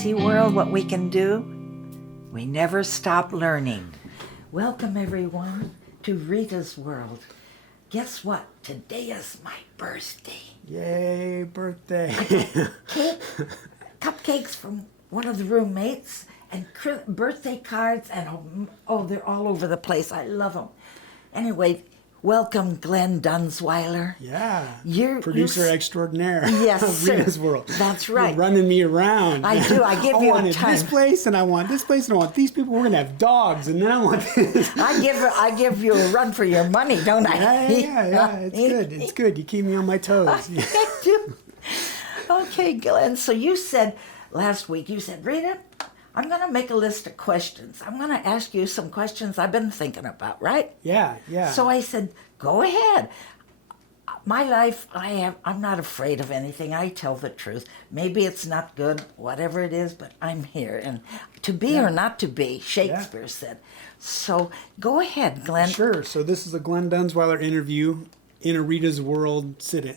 See, world, what we can do? We never stop learning. Welcome, everyone, to Rita's World. Guess what? Today is my birthday. Yay, birthday. Cake, cupcakes from one of the roommates, and birthday cards, and they're all over the place. I love them. Anyway, welcome, Glen Dunzweiler. Yeah, You're producer extraordinaire. Yes, of sir. Rita's World. That's right. You're running me around. I do. I give you wanted time. this place, and I want this place, and I want these people. We're gonna have dogs, and then I want this. I give you a run for your money, don't I? Yeah. It's good. It's good. You keep me on my toes. I do. Okay, Glenn. So you said last week, Rita, I'm going to make a list of questions. I'm going to ask you some questions I've been thinking about, right? Yeah. So I said, go ahead. My life, I'm not afraid of anything. I tell the truth. Maybe it's not good, whatever it is, but I'm here. And to be or not to be, Shakespeare said. So go ahead, Glenn. Sure. So this is a Glen Dunzweiler interview in a Rita's World setting.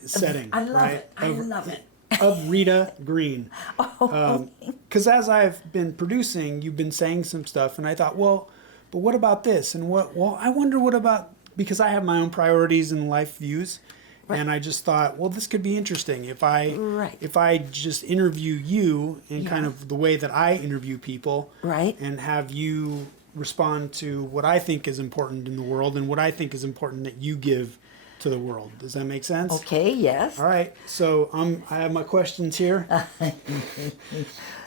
I love it. I love it. Of Rita Green. Because as I've been producing, you've been saying some stuff, and I thought, well, but what about this? And I wonder what about, because I have my own priorities and life views. Right. And I just thought, well, this could be interesting if I just interview you in kind of the way that I interview people, right, and have you respond to what I think is important in the world and what I think is important that you give to the world. Does that make sense? Okay, yes. All right. So I have my questions here.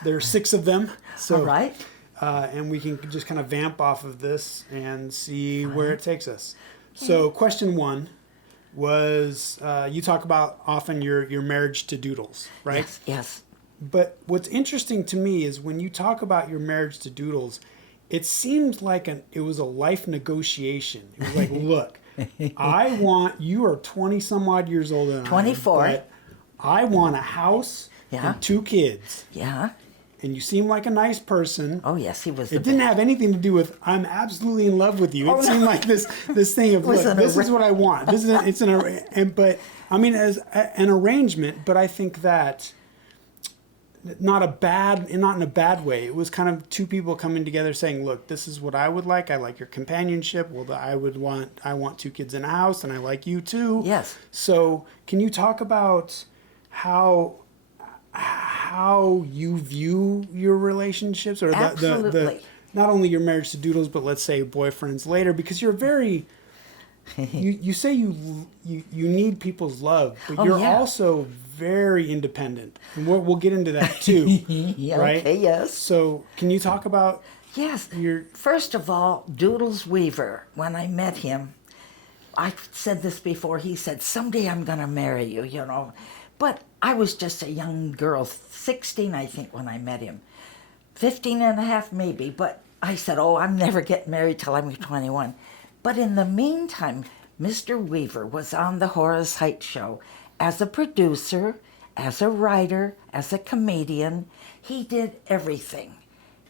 There are 6 of them. So, all right. And we can just kind of vamp off of this and see where it takes us. Okay. So question 1 was you talk about often your marriage to doodles, right? Yes. But what's interesting to me is when you talk about your marriage to doodles, it seems like it was a life negotiation. It was like, look, you are 20 some odd years older than 24. I am, but I want a house and 2 kids. Yeah. And you seem like a nice person. Oh, yes, he was. It didn't have anything to do with I'm absolutely in love with you. It seemed like this thing of, look, this is what I want. But I mean, as an arrangement. But I think that not in a bad way. It was kind of 2 people coming together saying, look, this is what I would like. I like your companionship. Well, I want 2 kids in a house, and I like you too. Yes. So can you talk about how you view your relationships, or Absolutely. Not only your marriage to doodles, but let's say boyfriends later, because you're very you say you need people's love, but you're also very independent, and we'll get into that too. Right? Okay, yes. So can you talk about First of all, Doodles Weaver, when I met him, I said this before, he said, someday I'm going to marry you, But I was just a young girl, 16, I think, when I met him. 15 and a half, maybe. But I said, I'm never getting married till I'm 21. But in the meantime, Mr. Weaver was on the Horace Heights show as a producer, as a writer, as a comedian. He did everything.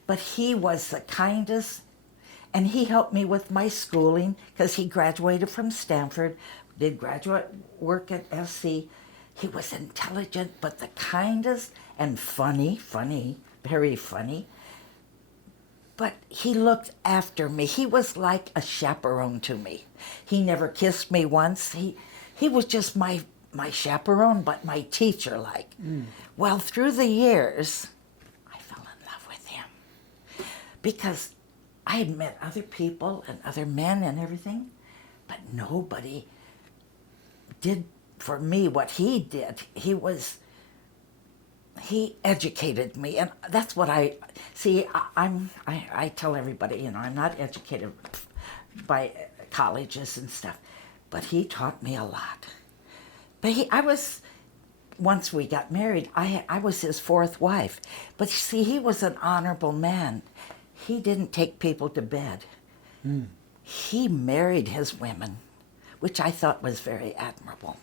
But he was the kindest, and he helped me with my schooling because he graduated from Stanford, did graduate work at SC. He was intelligent, but the kindest and funny, very funny. But he looked after me. He was like a chaperone to me. He never kissed me once. He was just my chaperone, but my teacher like. Well, through the years, I fell in love with him. Because I had met other people and other men and everything, but nobody did for me what he did. He educated me, and that's what I tell everybody, I'm not educated by colleges and stuff, but he taught me a lot. But once we got married, I was his 4th wife. But see, he was an honorable man. He didn't take people to bed. He married his women, which I thought was very admirable.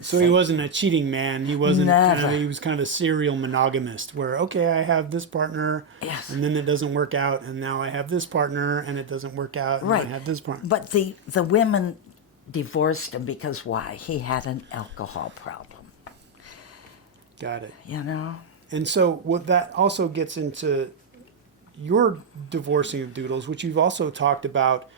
So he wasn't a cheating man. He wasn't. Never. He was kind of a serial monogamist, where I have this partner, and then it doesn't work out, and now I have this partner, and it doesn't work out, and I have this partner. But the women divorced him because why? He had an alcohol problem. Got it. And so what that also gets into your divorcing of Doodles, which you've also talked about.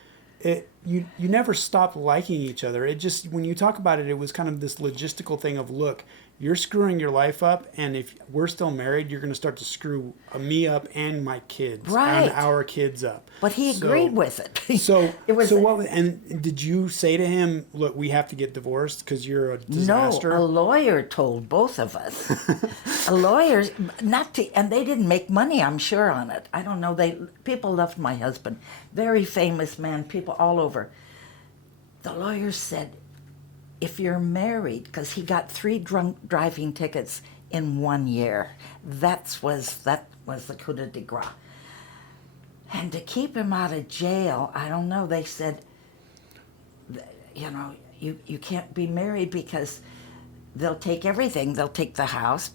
You never stopped liking each other. It just, when you talk about it, it was kind of this logistical thing of, look, you're screwing your life up, and if we're still married, you're going to start to screw me up and my kids, right, and our kids up. But he agreed with it. So it was. So what? And did you say to him, "Look, we have to get divorced because you're a disaster"? No, a lawyer told both of us. A lawyer, and they didn't make money, I'm sure, on it. I don't know. People loved my husband, very famous man, people all over. The lawyer said, if you're married, because he got 3 drunk driving tickets in 1 year. That was the coup de grace. And to keep him out of jail, I don't know, they said, you can't be married because they'll take everything. They'll take the house,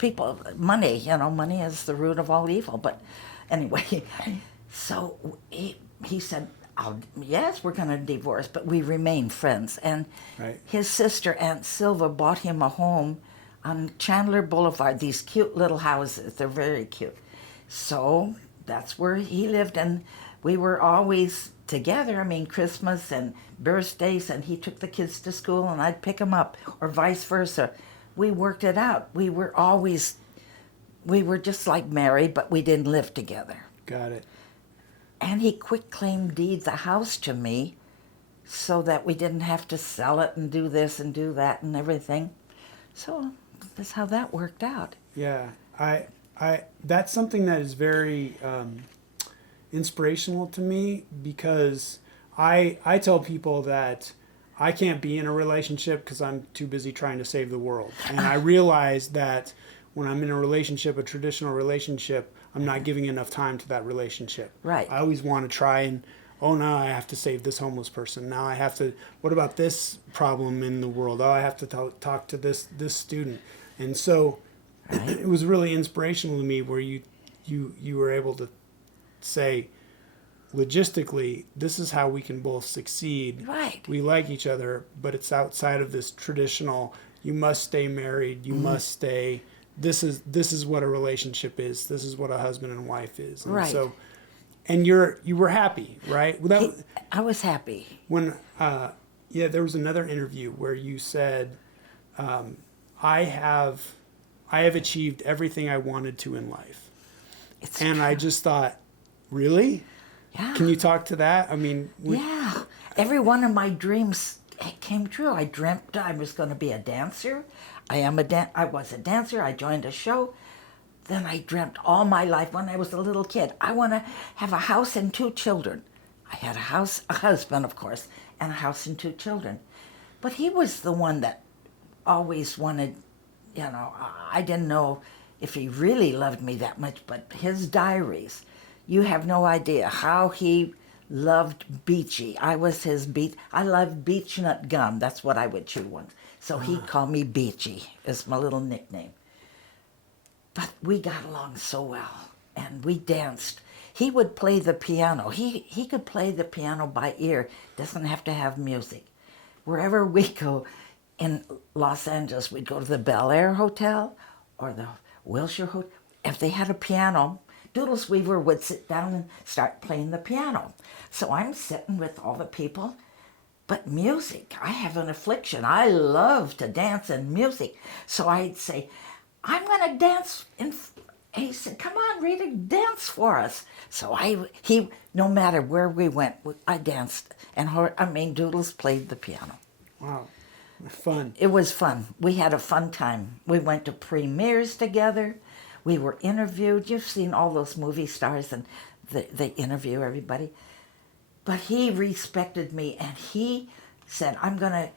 money, money is the root of all evil. But anyway, so he said, yes, we're going to divorce, but we remain friends. And right. His sister, Aunt Silva, bought him a home on Chandler Boulevard, these cute little houses. They're very cute. So that's where he lived, and we were always together. I mean, Christmas and birthdays, and he took the kids to school, and I'd pick them up, or vice versa. We worked it out. We were just like married, but we didn't live together. Got it. And he quitclaim deed the house to me so that we didn't have to sell it and do this and do that and everything. So that's how that worked out. Yeah, I that's something that is very inspirational to me, because I tell people that I can't be in a relationship because I'm too busy trying to save the world. And I realize that when I'm in a relationship, a traditional relationship, I'm not giving enough time to that relationship. Right. I always want to try and, now I have to save this homeless person. Now I have to, what about this problem in the world? I have to talk to this student. And so right. It was really inspirational to me where you were able to say, logistically, this is how we can both succeed. Right. We like each other, but it's outside of this traditional, you must stay married, you must stay... This is what a relationship is. This is what a husband and wife is. And right. So, and you were happy, right? I was happy. When there was another interview where you said, I have achieved everything I wanted to in life. It's true. I just thought, really? Yeah. Can you talk to that? I mean, yeah. Every one of my dreams came true. I dreamt I was going to be a dancer. I was a dancer. I joined a show. Then I dreamt all my life when I was a little kid, I want to have a house and 2 children. I had a husband, of course, and a house and 2 children. But he was the one that always wanted, I didn't know if he really loved me that much, but his diaries, you have no idea how he loved Beachy. I was his I loved beech nut gum. That's what I would chew once. So he called me Beachy, is my little nickname. But we got along so well, and we danced. He would play the piano. He could play the piano by ear. Doesn't have to have music. Wherever we go in Los Angeles, we'd go to the Bel Air Hotel or the Wilshire Hotel. If they had a piano, Doodles Weaver would sit down and start playing the piano. So I'm sitting with all the people. But music, I have an affliction. I love to dance and music. So I'd say, I'm going to dance. And he said, come on, Rita, dance for us. So he, no matter where we went, I danced. And Doodles played the piano. Wow, fun. It was fun. We had a fun time. We went to premieres together. We were interviewed. You've seen all those movie stars, and they interview everybody. But he respected me, and he said, I'm going to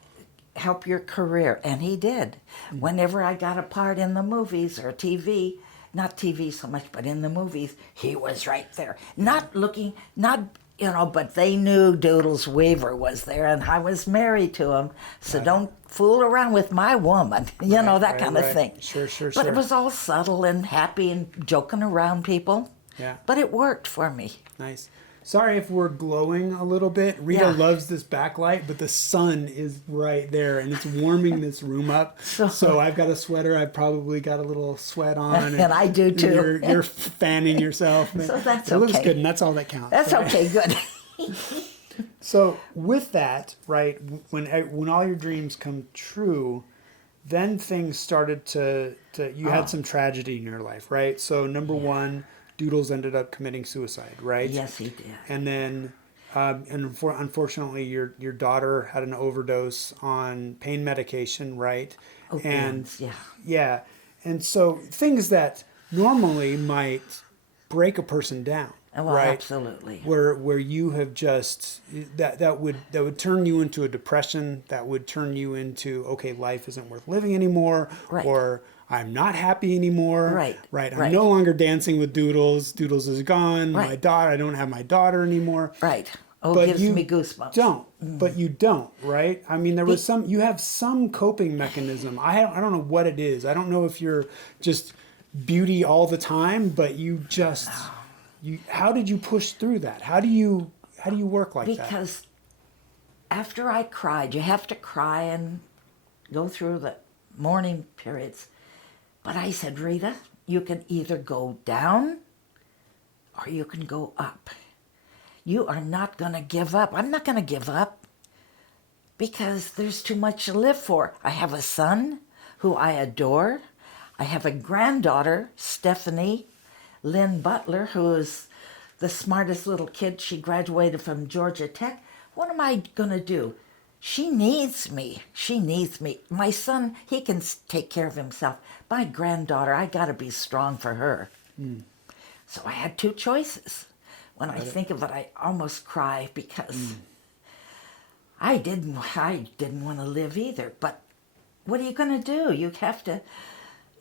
help your career. And he did. Mm-hmm. Whenever I got a part in the movies or TV, not TV so much, but in the movies, he was right there. Not looking, but they knew Doodles Weaver was there, and I was married to him. So right. Don't fool around with my woman, that kind of thing. Sure. But it was all subtle and happy and joking around people. Yeah. But it worked for me. Nice. Sorry if we're glowing a little bit. Rita loves this backlight, but the sun is right there, and it's warming this room up. So I've got a sweater. I've probably got a little sweat on. And I do too. You're fanning yourself. So that's okay. It looks good, and that's all that counts. That's right? okay, good. So with that, right, when all your dreams come true, then things started to you had some tragedy in your life, right? So number one, Doodles ended up committing suicide, right? Yes, he did. And then, unfortunately, your daughter had an overdose on pain medication, right? Opiates, yeah. And so things that normally might break a person down, well, right? Absolutely. Where you have just that would turn you into a depression. That would turn you into, okay, life isn't worth living anymore, right. Or I'm not happy anymore. Right. I'm no longer dancing with Doodles. Doodles is gone. Right. My daughter, I don't have my daughter anymore. Right. Oh, but gives me goosebumps. But you don't, right? I mean, you have some coping mechanism. I don't know what it is. I don't know if you're just beauty all the time, but how did you push through that? How do you work like that? Because after I cried, you have to cry and go through the mourning periods. But I said, Rita, you can either go down or you can go up. You are not going to give up. I'm not going to give up because there's too much to live for. I have a son who I adore. I have a granddaughter, Stephanie Lynn Butler, who is the smartest little kid. She graduated from Georgia Tech. What am I going to do? She needs me. She needs me. My son, he can take care of himself. My granddaughter, I got to be strong for her. So I had two choices. When I think of it, I almost cry because I didn't want to live either. But what are you going to do? You have to,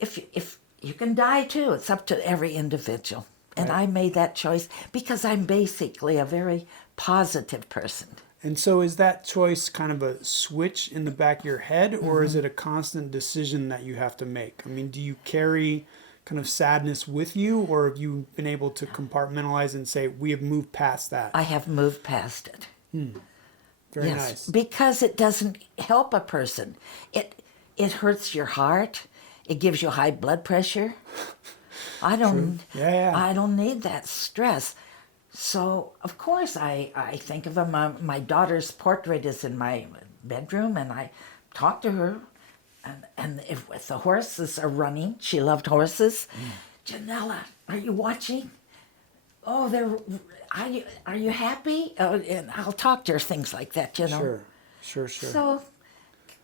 if you can die too. It's up to every individual. And I made that choice because I'm basically a very positive person. And so is that choice kind of a switch in the back of your head, or is it a constant decision that you have to make? I mean, do you carry kind of sadness with you, or have you been able to compartmentalize and say, we have moved past that? I have moved past it. Very nice. Because it doesn't help a person. It hurts your heart. It gives you high blood pressure. I don't need that stress. So, of course, I think of him. My daughter's portrait is in my bedroom, and I talk to her. And if the horses are running, she loved horses. Janella, are you watching? Oh, are you happy? And I'll talk to her, things like that, you know. Sure. So,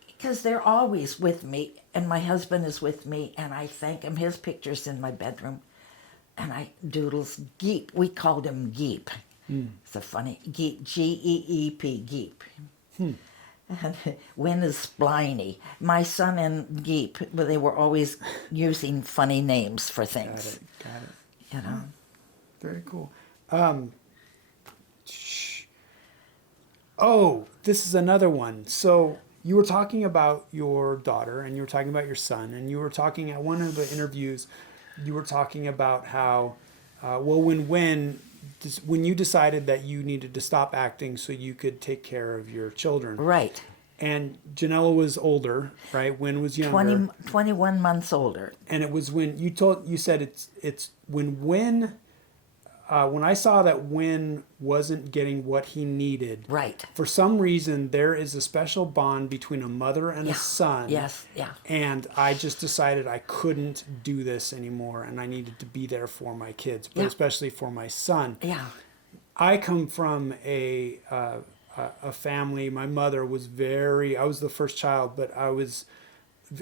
because they're always with me, and my husband is with me, and I thank him. His picture's in my bedroom. And Doodles Geep. We called him Geep. It's a funny Geep, Geep, Geep. And Win is Spliney. My son and Geep, but they were always using funny names for things. Got it. You know. Very cool. Oh, this is another one. So you were talking about your daughter, and you were talking about your son, and you were talking at one of the interviews. You were talking about how, when you decided that you needed to stop acting so you could take care of your children. Right. And Janella was older, right? Win was younger. 21 months older. And it was when you said it's when I saw that Win wasn't getting what he needed. Right. For some reason, there is a special bond between a mother and a son. Yes, yeah. And I just decided I couldn't do this anymore, and I needed to be there for my kids, but especially for my son. Yeah. I come from a family. My mother was I was the first child, but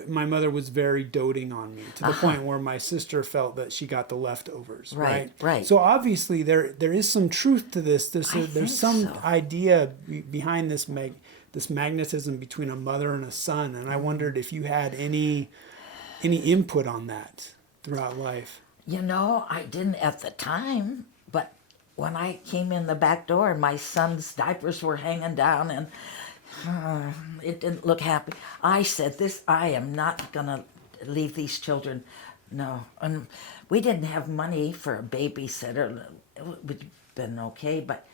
my mother was very doting on me to the point where my sister felt that she got the leftovers. Right. So obviously there is some truth to this. There's some idea behind this magnetism between a mother and a son, and I wondered if you had any input on that throughout life. You know, I didn't at the time, but when I came in the back door and my son's diapers were hanging down and it didn't look happy, I said, I am not going to leave these children No, and we didn't have money for a babysitter. It would have been okay, but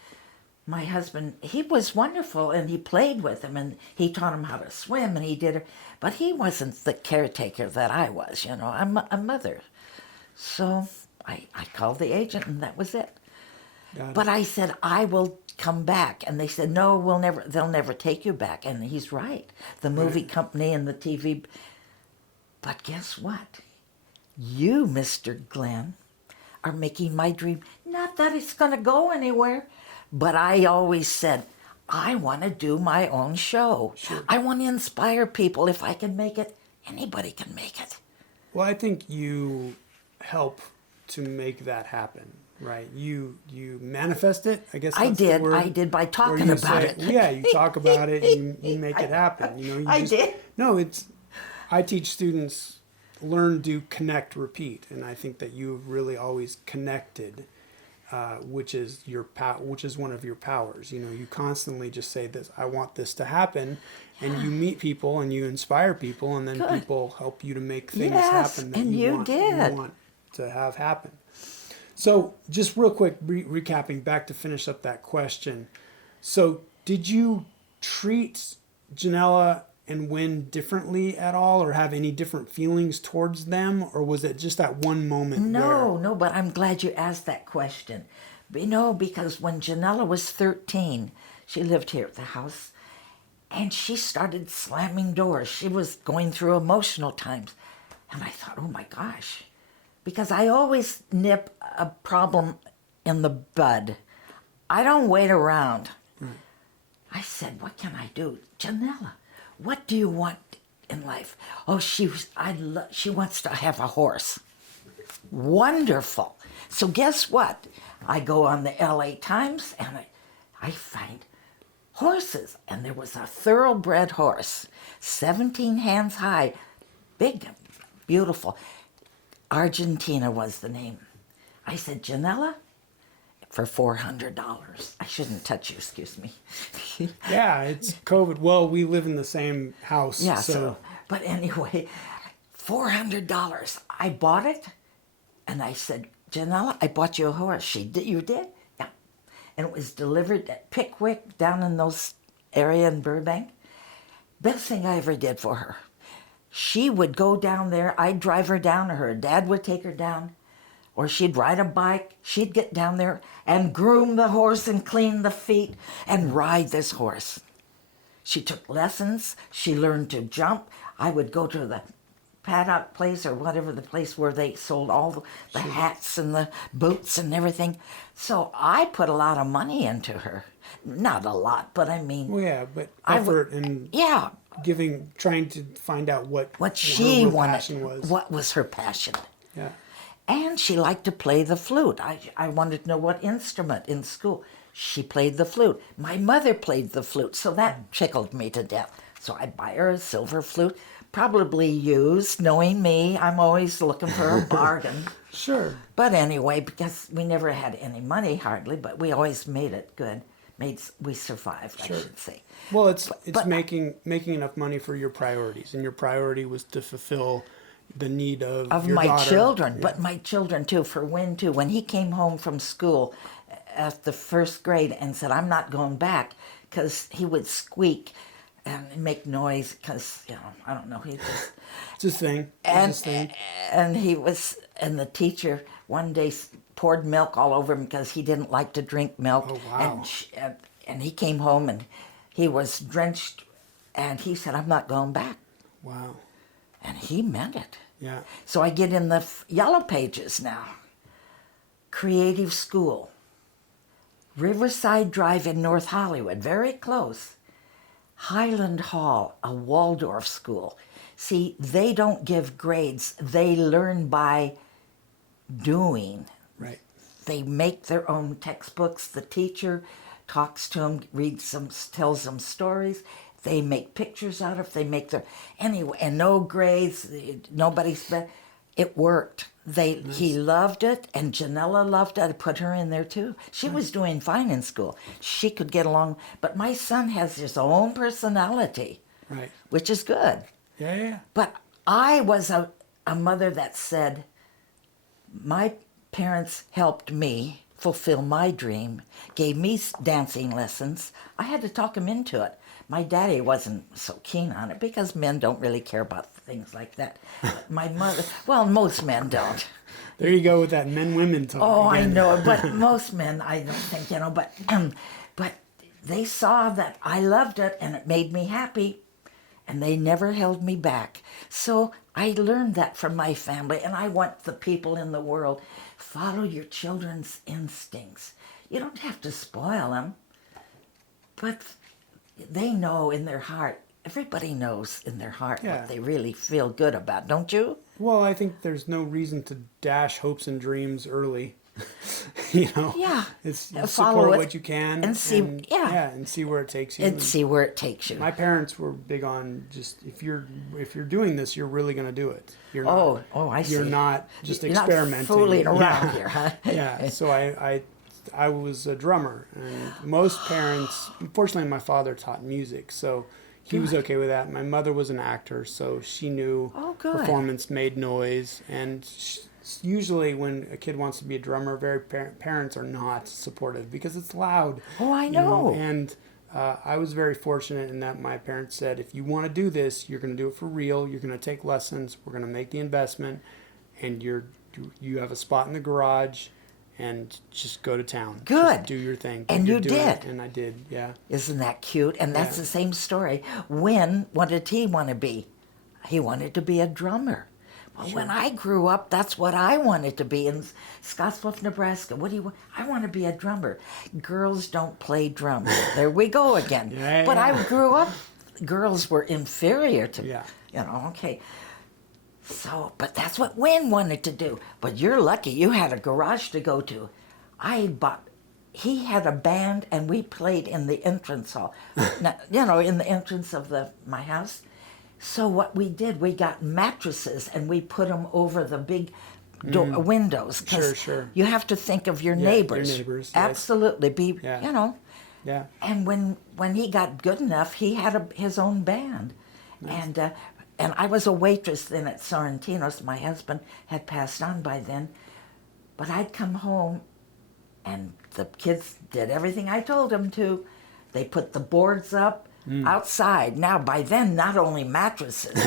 my husband, he was wonderful, and he played with him, and he taught him how to swim, and he did it, but he wasn't the caretaker that I was, you know. I'm a mother. So I called the agent, and that was it. But I said, I will come back. And they said, no, they'll never take you back. And he's right. The movie company and the TV. But guess what? You, Mr. Glenn, are making my dream. Not that it's going to go anywhere, but I always said, I want to do my own show. Sure. I want to inspire people. If I can make it, anybody can make it. Well, I think you help to make that happen, right? You manifest it, I guess. I That's the word, I did by talking about it. Yeah, you talk about it, you make it happen. You know, you I did. No, I teach students learn, do, connect, repeat, and I think that you've really always connected, which is which is one of your powers. You know, you constantly just say this, I want this to happen, and you meet people and you inspire people, and then Good. people help you to make things Yes, happen that and you did. you want to have happen. So just real quick, recapping back to finish up that question. So did you treat Janella and Wynn differently at all, or have any different feelings towards them, or was it just that one moment? No, but I'm glad you asked that question. You know, because when Janella was 13, she lived here at the house, and she started slamming doors. She was going through emotional times. And I thought, oh my gosh, because I always nip a problem in the bud. I don't wait around. I said, what can I do? Janella, what do you want in life? Oh, she wants to have a horse. Wonderful. So guess what? I go on the LA Times and I find horses. And there was a thoroughbred horse, 17 hands high, big, beautiful. Argentina was the name. I said, Janella, for $400. I shouldn't touch you, excuse me. Yeah, it's COVID. Well, we live in the same house. Yeah, so but anyway, $400. I bought it, and I said, Janella, I bought you a horse. She did. You did? Yeah. And it was delivered at Pickwick, down in those area in Burbank. Best thing I ever did for her. She would go down there. I'd drive her down, or her dad would take her down, or she'd ride a bike. She'd get down there and groom the horse and clean the feet and ride this horse. She took lessons. She learned to jump. I would go to the paddock place or whatever, the place where they sold all the hats and the boots and everything. So I put a lot of money into her. Not a lot, but I mean... Well, yeah, but effort and... Yeah. Trying to find out what she her wanted, passion was. what was her passion. Yeah. And she liked to play the flute. I wanted to know what instrument in school. She played the flute. My mother played the flute, so that tickled me to death. So I buy her a silver flute, probably used. Knowing me, I'm always looking for a bargain. Sure. But anyway, because we never had any money hardly, but we always made it good. We survived, I should say. Well, it's making enough money for your priorities, and your priority was to fulfill the need of your my daughter. Children, Yeah. but my children too. For Wynn too, when he came home from school at the first grade and said, "I'm not going back," because he would squeak and make noise. Because I don't know, he just It's his thing. and he was, and the teacher one day poured milk all over him because he didn't like to drink milk. Oh, wow. And he came home and he was drenched, and he said, "I'm not going back." Wow. And he meant it. Yeah. So I get in the yellow pages now. Creative School. Riverside Drive in North Hollywood, very close. Highland Hall, a Waldorf school. See, they don't give grades. They learn by doing. Right. They make their own textbooks. The teacher talks to them, tells them stories. They make pictures out of it. They make anyway, and no grades. Nobody's it worked. He loved it, and Janella loved it. I put her in there too. She was doing fine in school. She could get along, but my son has his own personality, Right. which is good. Yeah. But I was a mother that said, my parents helped me fulfill my dream, gave me dancing lessons. I had to talk them into it. My daddy wasn't so keen on it because men don't really care about things like that. But my mother, well, most men don't. There you go with that men-women talk. Oh, again. I know, but most men, I don't think, but they saw that I loved it and it made me happy, and they never held me back. So I learned that from my family, and I want the people in the world, follow your children's instincts. You don't have to spoil them, but they know in their heart. Everybody knows in their heart what they really feel good about, don't you? Well, I think there's no reason to dash hopes and dreams early. Yeah. It's support what you can and see, and see where it takes you. And see where it takes you. My parents were big on just if you're doing this, you're really going to do it. You're not, I see. You're not just you're experimenting. Not fooling around here, huh? Yeah. So I was a drummer, and most parents, unfortunately, my father taught music, so he was okay with that. My mother was an actor, so she knew performance made noise, and usually when a kid wants to be a drummer, parents are not supportive because it's loud. Oh, I know. And I was very fortunate in that my parents said, if you want to do this, you're going to do it for real. You're going to take lessons. We're going to make the investment, and you have a spot in the garage. And just go to town. Good. Just do your thing. And you did. And I did, yeah. Isn't that cute? And that's the same story. What did he want to be? He wanted to be a drummer. Well, when I grew up, that's what I wanted to be in Scottsbluff, Nebraska. What do you want? I want to be a drummer. Girls don't play drums. There we go again. But I grew up, girls were inferior to, okay. So, but that's what Wynn wanted to do. But you're lucky you had a garage to go to. He had a band and we played in the entrance hall. Now, in the entrance of my house. So what we did, we got mattresses and we put them over the big windows. Sure. You have to think of your neighbors. Your neighbors. Absolutely. Yeah. And when he got good enough, he had his own band. Nice. And I was a waitress then at Sorrentino's. My husband had passed on by then. But I'd come home, and the kids did everything I told them to. They put the boards up outside. Now, by then, not only mattresses,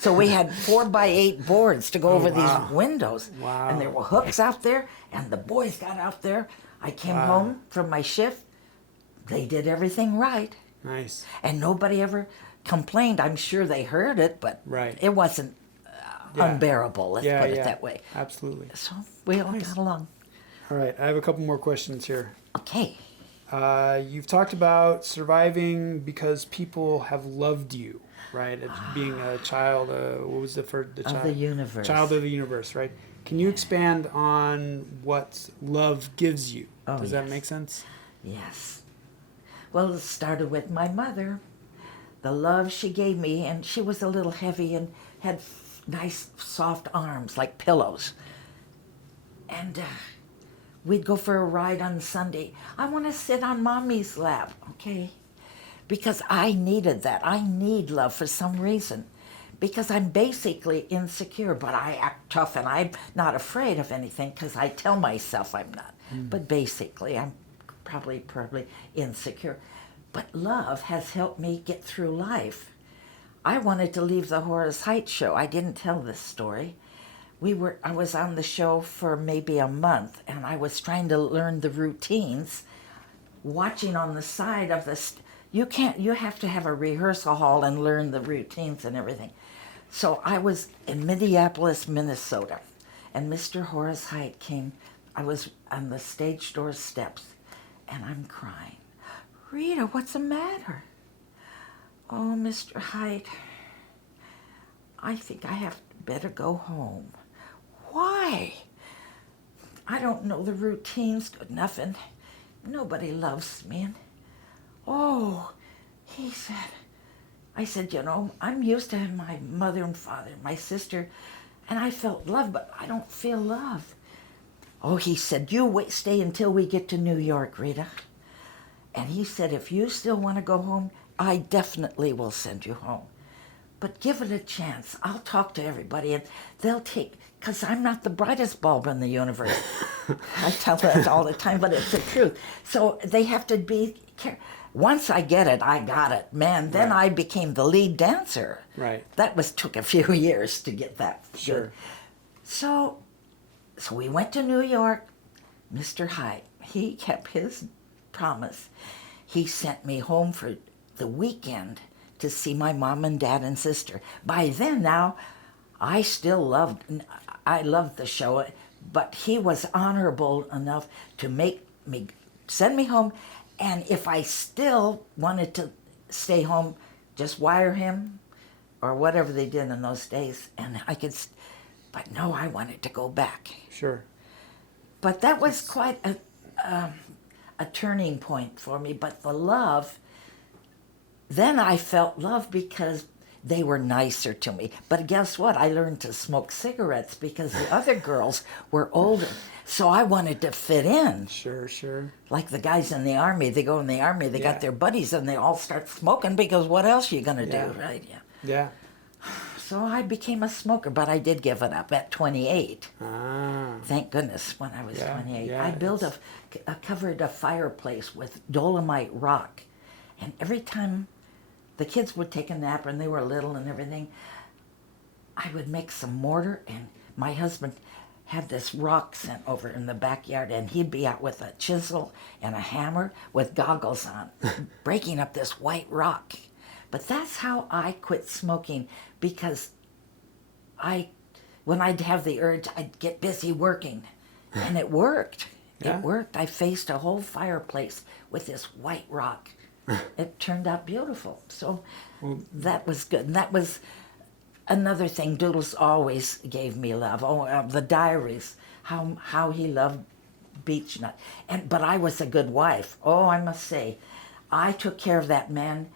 so we had 4x8 boards to go over these windows. Wow. And there were hooks out there, and the boys got out there. I came home from my shift. They did everything right. Nice. And nobody ever complained. I'm sure they heard it, but it wasn't unbearable. Let's put it that way. Absolutely. So we all got along. All right, I have a couple more questions here. Okay. You've talked about surviving because people have loved you, right? Being a child. What was the child? Of the universe. Child of the universe, right? Can you expand on what love gives you? Does that make sense? Yes. Well, it started with my mother. The love she gave me, and she was a little heavy and had nice soft arms like pillows. And we'd go for a ride on Sunday. I want to sit on Mommy's lap, okay? Because I needed that. I need love for some reason. Because I'm basically insecure, but I act tough and I'm not afraid of anything because I tell myself I'm not. But basically, I'm probably insecure. But love has helped me get through life. I wanted to leave the Horace Heights show. I didn't tell this story. I was on the show for maybe a month, and I was trying to learn the routines, watching on the side of you have to have a rehearsal hall and learn the routines and everything. So I was in Minneapolis, Minnesota, and Mr. Horace Height came. I was on the stage door steps, and I'm crying. Rita, what's the matter? Oh, Mr. Height, I think I better go home. Why? I don't know the routines good enough, and nobody loves me. And, he said, I said, I'm used to my mother and father, my sister, and I felt love, but I don't feel love. Oh, he said, stay until we get to New York, Rita. And he said, if you still want to go home, I definitely will send you home. But give it a chance. I'll talk to everybody, and they'll because I'm not the brightest bulb in the universe. I tell that all the time, but it's the truth. So they have to be careful. Once I get it, I got it. Man, then I became the lead dancer. Right. That took a few years to get that Sure. good. So we went to New York. Mr. Hyde, he kept his promise. He sent me home for the weekend to see my mom and dad and sister. By then now, I loved the show, but he was honorable enough to send me home, and if I still wanted to stay home, just wire him or whatever they did in those days, and I could, but no, I wanted to go back. Sure. But that was quite a turning point for me. But the love, then I felt love because they were nicer to me. But guess what? I learned to smoke cigarettes because the other girls were older. So I wanted to fit in. Sure, sure. Like the guys in the Army, they go in the Army, they got their buddies and they all start smoking because what else are you going to do, right? Yeah. Yeah. So I became a smoker, but I did give it up at 28. Ah. Thank goodness, when I was 28. Yeah, I built covered a fireplace with dolomite rock. And every time the kids would take a nap and they were little and everything, I would make some mortar, and my husband had this rock sent over in the backyard, and he'd be out with a chisel and a hammer with goggles on, breaking up this white rock. But that's how I quit smoking, because when I'd have the urge, I'd get busy working. And it worked. Yeah. It worked. I faced a whole fireplace with this white rock. It turned out beautiful. So that was good. And that was another thing. Doodles always gave me love. The diaries, how he loved beech nut. But I was a good wife. I must say, I took care of that man.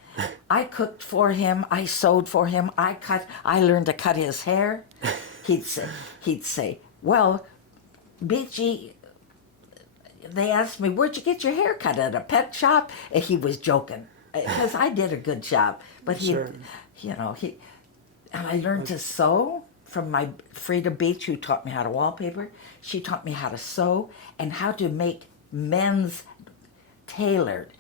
I cooked for him. I sewed for him. I learned to cut his hair. He'd say, well, Beachy, they asked me, where'd you get your hair cut, at a pet shop? And he was joking, because I did a good job. But and I learned to sew from my Frida Beach, who taught me how to wallpaper. She taught me how to sew and how to make men's tailored.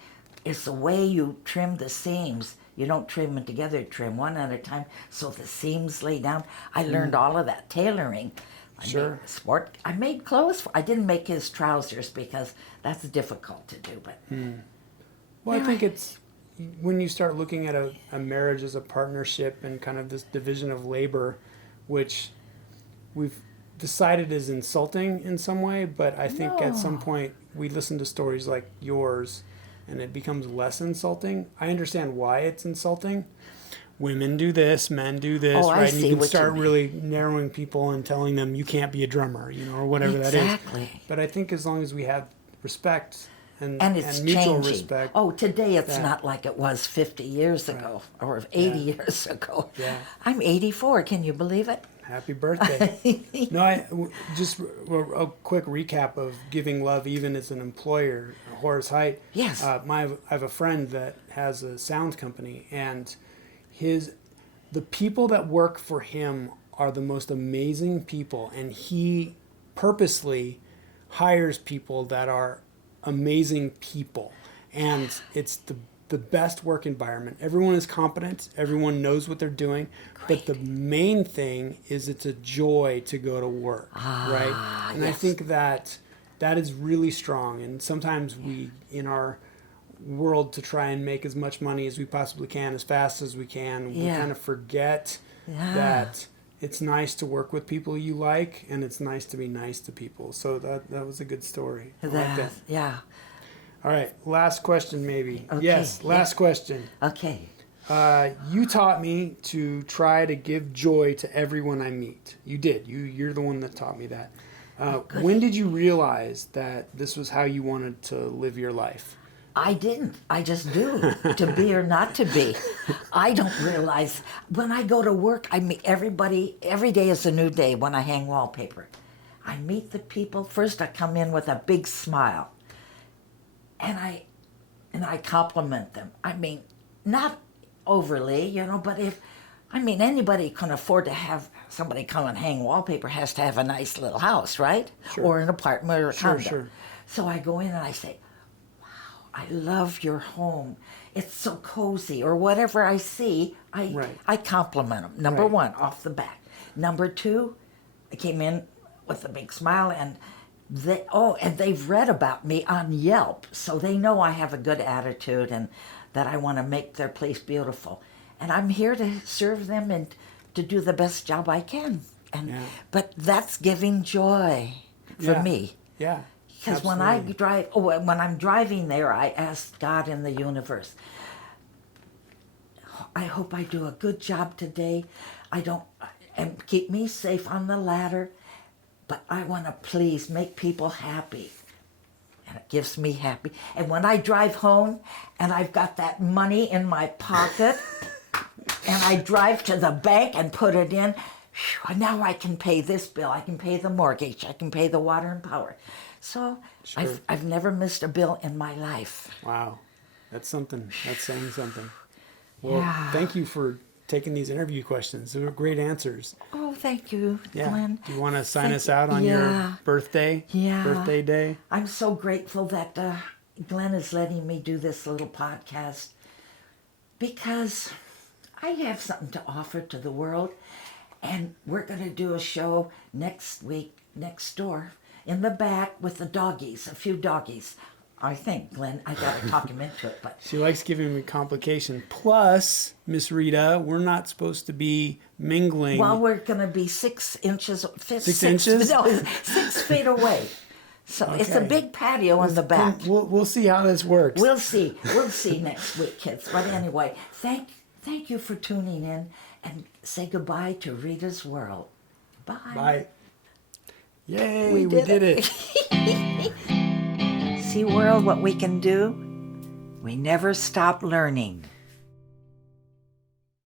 It's the way you trim the seams. You don't trim them together, trim one at a time so the seams lay down. I learned all of that tailoring. I made clothes. I didn't make his trousers because that's difficult to do. But Well, I think it's when you start looking at a marriage as a partnership and kind of this division of labor, which we've decided is insulting in some way, but I think at some point we listen to stories like yours and it becomes less insulting. I understand why it's insulting. Women do this, men do this, right? And you can start really narrowing people and telling them you can't be a drummer, or whatever that is. Exactly. But I think as long as we have respect and it's mutual changing. respect. Today it's not like it was 50 years ago or 80 years ago. Yeah. I'm 84. Can you believe it? Happy birthday. Just a quick recap of giving love even as an employer. Horace Height. Yes. I have a friend that has a sound company, and the people that work for him are the most amazing people, and he purposely hires people that are amazing people, and it's the best work environment. Everyone is competent. Everyone knows what they're doing. Great. But the main thing is it's a joy to go to work, right? And yes. I think that is really strong. And sometimes we, in our world to try and make as much money as we possibly can, as fast as we can, we kind of forget that it's nice to work with people you like, and it's nice to be nice to people. So that was a good story. I like that. Yeah. All right, last question maybe. Okay. Yes, last question. Okay. You taught me to try to give joy to everyone I meet. You did. You're the one that taught me that. When did you realize that this was how you wanted to live your life? I didn't. I just do, to be or not to be. I don't realize. When I go to work, I meet everybody. Every day is a new day when I hang wallpaper. I meet the people. First, I come in with a big smile. And I compliment them. I mean, not overly, but if I mean, anybody can afford to have somebody come and hang wallpaper has to have a nice little house, right? Sure. Or an apartment or a condo. Sure. So I go in and I say, I love your home. It's so cozy, or whatever I see, I compliment them. Number one, off the bat. Number two, I came in with a big smile, and they've read about me on Yelp, so they know I have a good attitude and that I want to make their place beautiful. And I'm here to serve them and to do the best job I can. But that's giving joy for me. Yeah. Because when I'm driving there, I ask God in the universe, I hope I do a good job today. And keep me safe on the ladder, but I want to please make people happy. And it gives me happy. And when I drive home and I've got that money in my pocket and I drive to the bank and put it in, now I can pay this bill, I can pay the mortgage, I can pay the water and power. So I've never missed a bill in my life. Wow. That's something. That's saying something. Well, thank you for taking these interview questions. They were great answers. Oh, thank you, Glenn. Do you want to sign us out on your birthday? Yeah. Birthday day? I'm so grateful that Glenn is letting me do this little podcast because I have something to offer to the world. And we're going to do a show next week, next door, in the back with the doggies, a few doggies. I think, Glenn, I got to talk him into it. But she likes giving me complication. Plus, Miss Reita, we're not supposed to be mingling. Well, we're going to be 6 inches. 6 inches? No, 6 feet away. So it's a big patio in the back. We'll see how this works. We'll see. We'll see next week, kids. But anyway, thank you for tuning in, and say goodbye to Rita's World. Bye. Bye. Yay, we did it. See, world, what we can do? We never stop learning.